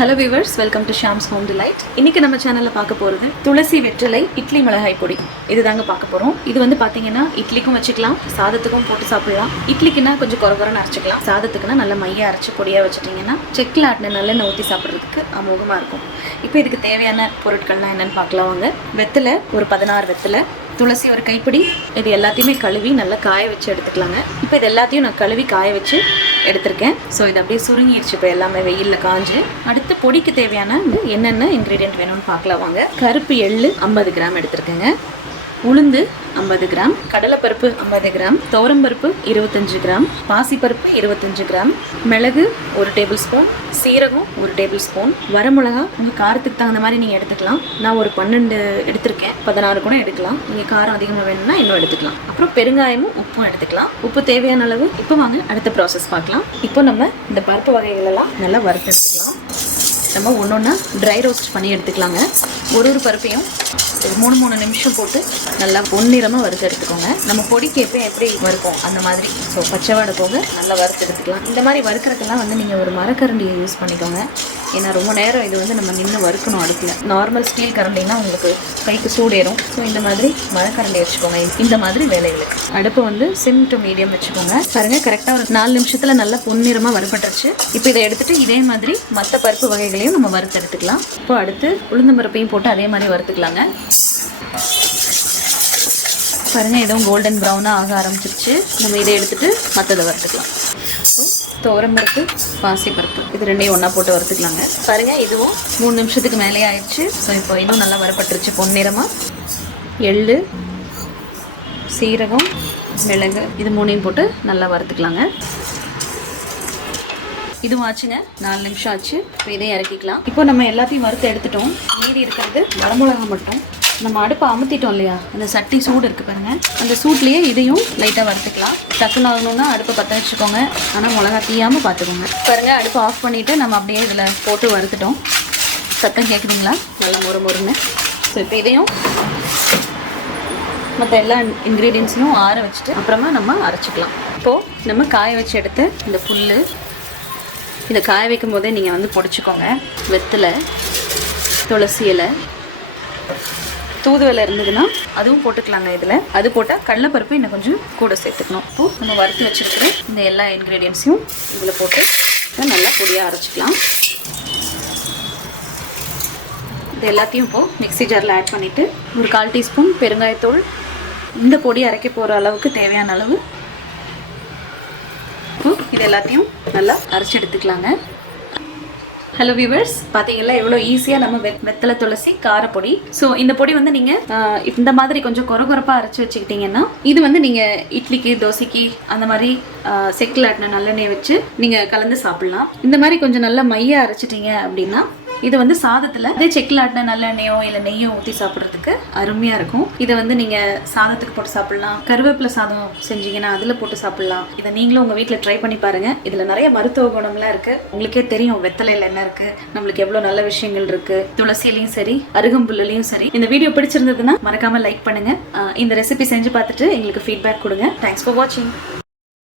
Hello viewers, welcome to Sham's Home Delight. இன்னைக்கு நம்ம சேனல்ல பார்க்க போறது துளசி வெற்றிலை இட்லி மிளகாய் பொடி. இதுதாங்க பார்க்க போறோம். இது வந்து பாத்தீங்கன்னா இட்லிக்கும் வச்சுக்கலாம், சாதத்துக்கும் போட்டு சாப்பிடலாம். இட்லிக்குனா கொஞ்சம் கொரகொரன்னு அரைச்சுக்கலாம், சாதத்துக்குனா நல்ல மைய அரைச்சு பொடியா வச்சிட்டீங்கன்னா செக்ல ஆட்டின நல்லெண்ணெய் ஊற்றி சாப்பிட்றதுக்கு அமோகமா இருக்கும். இப்போ இதுக்கு தேவையான பொருட்கள்லாம் என்னன்னு பார்க்கலாம் வாங்க. வெத்தலை ஒரு 16 வெத்தலை, துளசி ஒரு கைப்பிடி. இது எல்லாத்தையுமே கழுவி நல்லா காய வச்சு எடுத்துக்கலாங்க. இப்போ இது எல்லாத்தையும் நான் கழுவி காய வச்சு எடுத்திருக்கேன். ஸோ இது அப்படியே சுருங்கிடுச்சு இப்போ எல்லாமே வெயிலில் காஞ்சு. அடுத்து பொடிக்கு தேவையான என்னென்ன இன்க்ரீடியன்ட் வேணும்னு பார்க்கலாம் வாங்க. கருப்பு எள்ளு 50 கிராம் எடுத்திருக்கேங்க, உளுந்து 50 கிராம், கடலைப்பருப்பு 50 கிராம், துவரம்பருப்பு 25 கிராம், பாசிப்பருப்பு 25 கிராம், மிளகு 1 டேபிள் ஸ்பூன், சீரகம் 1 டேபிள் ஸ்பூன், வரமிளகா உங்கள் காரத்துக்கு தகுந்த மாதிரி நீங்கள் எடுத்துக்கலாம். நான் ஒரு 12 எடுத்திருக்கேன், 16 கூட எடுக்கலாம். நீங்கள் காரம் அதிகமாக வேணும்னா இன்னும் எடுத்துக்கலாம். அப்புறம் பெருங்காயமும் உப்பும் எடுத்துக்கலாம். உப்பு தேவையான அளவு. இப்போ வாங்க அடுத்த ப்ராசஸ் பார்க்கலாம். இப்போ நம்ம இந்த பருப்பு வகைகளெல்லாம் நல்லா வறுத்து எடுத்துக்கலாம். நம்ம ஒன்றொன்னா ட்ரை ரோஸ்ட் பண்ணி எடுத்துக்கலாங்க. ஒரு பருப்பையும் 3 நிமிஷம் போட்டு நல்லா பொன்னிறமாக வறுத்து எடுத்துக்கோங்க. நம்ம பொடிக்கு எப்படி வறுப்போம் அந்த மாதிரி. ஸோ பச்சை வாடை போக நல்லா வறுத்து எடுத்துக்கலாம். இந்த மாதிரி வறுக்கிறதுக்கெல்லாம் வந்து நீங்கள் ஒரு மரக்கரண்டியை யூஸ் பண்ணிக்கோங்க. ஏன்னா ரொம்ப நேரம் இது வந்து நம்ம நின்று வறுக்கணும் அடுப்பில். நார்மல் ஸ்டீல் கரண்டினா உங்களுக்கு கைக்கு சூடேறும். ஸோ இந்த மாதிரி மரக்கரண்டி வச்சுக்கோங்க. இந்த மாதிரி வேலைகளுக்கு அடுப்பு வந்து சிம் டு மீடியம் வச்சுக்கோங்க. பாருங்கள், கரெக்டாக ஒரு 4 நிமிஷத்தில் நல்லா பொன்னிறமாக வறுப்பட்டுருச்சு. இப்போ இதை எடுத்துகிட்டு இதே மாதிரி மற்ற பருப்பு வகைகளையும் நம்ம வறுத்து எடுத்துக்கலாம். இப்போ அடுத்து உளுந்தம் பருப்பையும் போட்டு அதே மாதிரி வறுத்துக்கலாங்க. பாருங்கள், எதுவும் கோல்டன் ப்ரௌனாக ஆக ஆரம்பிச்சிருச்சு. நம்ம இதை எடுத்துகிட்டு மற்றதை வறுத்துக்கலாம். துவரம்பருப்பு, பாசிப்பருப்பு இது ரெண்டையும் ஒன்றா போட்டு வறுத்துக்கலாங்க. பாருங்கள், இதுவும் 3 நிமிஷத்துக்கு மேலே ஆயிடுச்சு. ஸோ இப்போ இன்னும் நல்லா வறுப்பட்டுருச்சு பொன்னிறமாக. எள்ளு, சீரகம், மிளகு இது 3ஐயும் போட்டு நல்லா வறுத்துக்கலாங்க. இதுவும் ஆச்சுங்க, 4 நிமிஷம் ஆச்சு. இப்போ இதையும் இறக்கிக்கலாம். இப்போ நம்ம எல்லாத்தையும் வறுத்து எடுத்துட்டோம். மீதி இருக்கிறது வரமிளகா மட்டும். நம்ம அடுப்பை அமுத்திட்டோம் இல்லையா, அந்த சட்டி சூடு இருக்குது பாருங்கள், அந்த சூட்லேயே இதையும் லைட்டாக வறுத்துக்கலாம். டக்குன்னு ஆகணுன்னா அடுப்பை பற்ற வச்சுக்கோங்க. ஆனால் மிளகா தீயாமல் பார்த்துக்கோங்க. பாருங்கள், அடுப்பை ஆஃப் பண்ணிவிட்டு நம்ம அப்படியே இதில் போட்டு வறுத்துட்டோம். சத்தம் கேட்குதுங்களா? நல்லா மொறுன்னு. ஸோ இப்போ இதையும் மற்ற எல்லா இன்க்ரீடியன்ஸையும் ஆற வச்சுட்டு அப்புறமா நம்ம அரைச்சிக்கலாம். இப்போது நம்ம காய வச்சு எடுத்து இந்த புல் இதை காய வைக்கும் போதே நீங்கள் வந்து பொடிச்சிக்கோங்க. வெத்தலை, துளசி இலை, தூதுவலை இருந்ததுன்னா அதுவும் போட்டுக்கலாங்க. இதில் அது போட்டால் கடலைப்பருப்பு இன்னும் கொஞ்சம் கூட சேர்த்துக்கணும். இப்போது நம்ம வறுத்து வச்சுருக்கிற இந்த எல்லா இன்க்ரீடியன்ஸையும் இதில் போட்டு நல்லா பொடியாக அரைச்சிக்கலாம். இது எல்லாத்தையும் இப்போது மிக்ஸி ஜாரில் ஆட் பண்ணிவிட்டு ஒரு 1/4 டீஸ்பூன் பெருங்காயத்தூள், இந்த பொடி அரைக்க போகிற அளவுக்கு தேவையான அளவு இது எல்லாத்தையும் நல்லா அரைச்சி எடுத்துக்கலாங்க. ஹலோ வியூவர்ஸ், பார்த்தீங்களா எவ்வளோ ஈஸியாக நம்ம வெத்தலை துளசி காரப்பொடி. ஸோ இந்த பொடி வந்து நீங்கள் இந்த மாதிரி கொஞ்சம் கொரகொரப்பாக அரைச்சி வச்சுக்கிட்டிங்கன்னா இது வந்து நீங்கள் இட்லிக்கு, தோசைக்கு அந்த மாதிரி செக்கில் ஆட்டின நல்லெண்ணெய் வச்சு நீங்கள் கலந்து சாப்பிட்லாம். இந்த மாதிரி கொஞ்சம் நல்லா மையாக அரைச்சிட்டிங்க அப்படின்னா இது வந்து சாதத்தில் அதே செக்கில் ஆட்டின நல்லெண்ணெயோ இல்லை நெய்யோ ஊற்றி சாப்பிட்றதுக்கு அருமையாக இருக்கும். இதை வந்து நீங்கள் சாதத்துக்கு போட்டு சாப்பிட்லாம். கருவேப்பிலை சாதம் செஞ்சீங்கன்னா அதில் போட்டு சாப்பிட்லாம். இதை நீங்களும் உங்கள் வீட்டில் ட்ரை பண்ணி பாருங்கள். இதில் நிறைய மருத்துவ குணம்லாம் இருக்குது. உங்களுக்கே தெரியும் வெத்தலையில் என்ன இருக்குது, நம்மளுக்கு எவ்வளோ நல்ல விஷயங்கள் இருக்குது. துளசிலையும் சரி, அருகம்புல்லையும் சரி. இந்த வீடியோ பிடிச்சிருந்ததுன்னா மறக்காமல் லைக் பண்ணுங்கள். இந்த ரெசிபி செஞ்சு பார்த்துட்டு எங்களுக்கு ஃபீட்பேக் கொடுங்க. தேங்க்ஸ் ஃபார் வாட்சிங்.